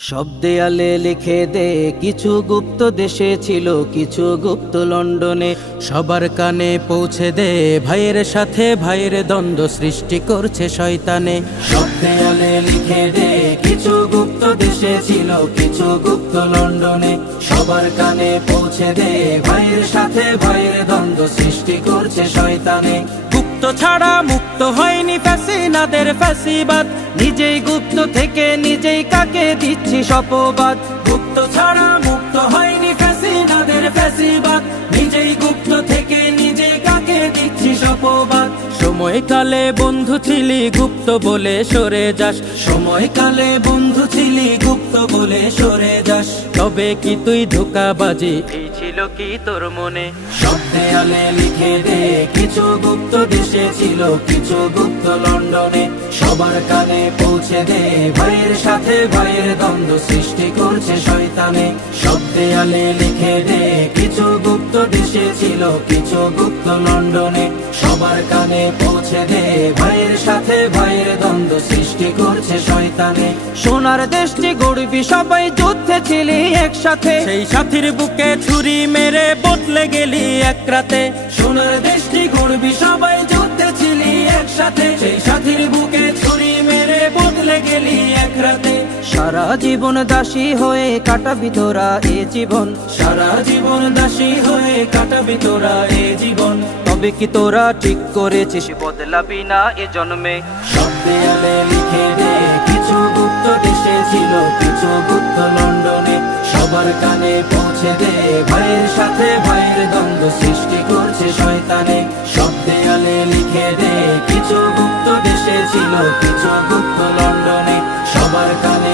সব দেয়ালে লিখে দে কিছু গুপ্ত দেশে ছিল কিছু গুপ্ত লন্ডনে। সবার কানে পৌঁছে দে ভাইয়ের সাথে ভাইয়ের দ্বন্দ্ব সৃষ্টি করছে শয়তানে। সব দেয়ালে লিখে দে কিছু গুপ্ত দেশে ছিল কিছু গুপ্ত লন্ডনে। সবার কানে পৌঁছে দে ভাইয়ের সাথে ভাইয়ের দ্বন্দ্ব সৃষ্টি করছে শয়তানে। গুপ্ত ছাড়া মুক্ত হয়নি ফ্যাসিনাদের ফ্যাসিবাদ, নিজেই গুপ্ত থেকে নিজেই কাকে দিচ্ছি শপবাদ। গুপ্ত ছাড়া মুক্ত হয়নি ফ্যাসিনাদের ফ্যাসিবাদ, নিজেই গুপ্ত থেকে নিজেই কাকে দিচ্ছি শপবাদ। সময়কালে বন্ধু ছিলি গুপ্ত বলে সরে যাস, সময়কালে বন্ধু ছিলি গুপ্ত বলে সরে যাস। তবে কি তুই ধোঁকাবাজি, এই ছিল কি তোর মনে? সব দেয়ালে লিখে দে কিছু গুপ্ত দেশে ছিল কিছু গুপ্ত লন্ডনে। সবার কানে পৌঁছে দে ভাইয়ের সাথে ভাইয়ের দ্বন্দ্ব সৃষ্টি করছে শয়তানে। সব দেয়ালে লিখে দে কিছু গুপ্ত দেশে ছিল কিছু গুপ্ত লন্ডনে। সবার কানে পৌঁছে দে ভাইয়ের সাথে ভাইয়ের দ্বন্দ্ব সৃষ্টি করছে শয়তানে। সোনার দেশটি গড়বি সবাই যুদ্ধে ছিলি একসাথে, সেই সাথীর বুকে ছুরি মেরে বদলে গেলি এক রাতে। সোনার দেশটি গড়বি সবাই যুদ্ধে ছিলি একসাথে, সেই সাথীর বুকে ছুরি মেরে বদলে গেলি এক রাতে। সারা জীবন দাসী হয়ে কাটাবি তোরা এ জীবন, সারা জীবন দাসী হয়ে কাটাবি তোরা এ জীবন। তবে কি তোরা ঠিক করেছিস বদলাবি না এ জন্মে? সব দেয়ালে লিখে দে কিছু গুপ্ত দেশে ছিল কিছু গুপ্ত লন্ডনে। সবার কানে পৌঁছে দে ভাইয়ের সাথে ভাইয়ের দ্বন্দ্ব সৃষ্টি করছে শয়তানে। সব দেয়ালে লিখে দে কিছু গুপ্ত দেশে ছিল কিছু গুপ্ত লন্ডনে। সবার কানে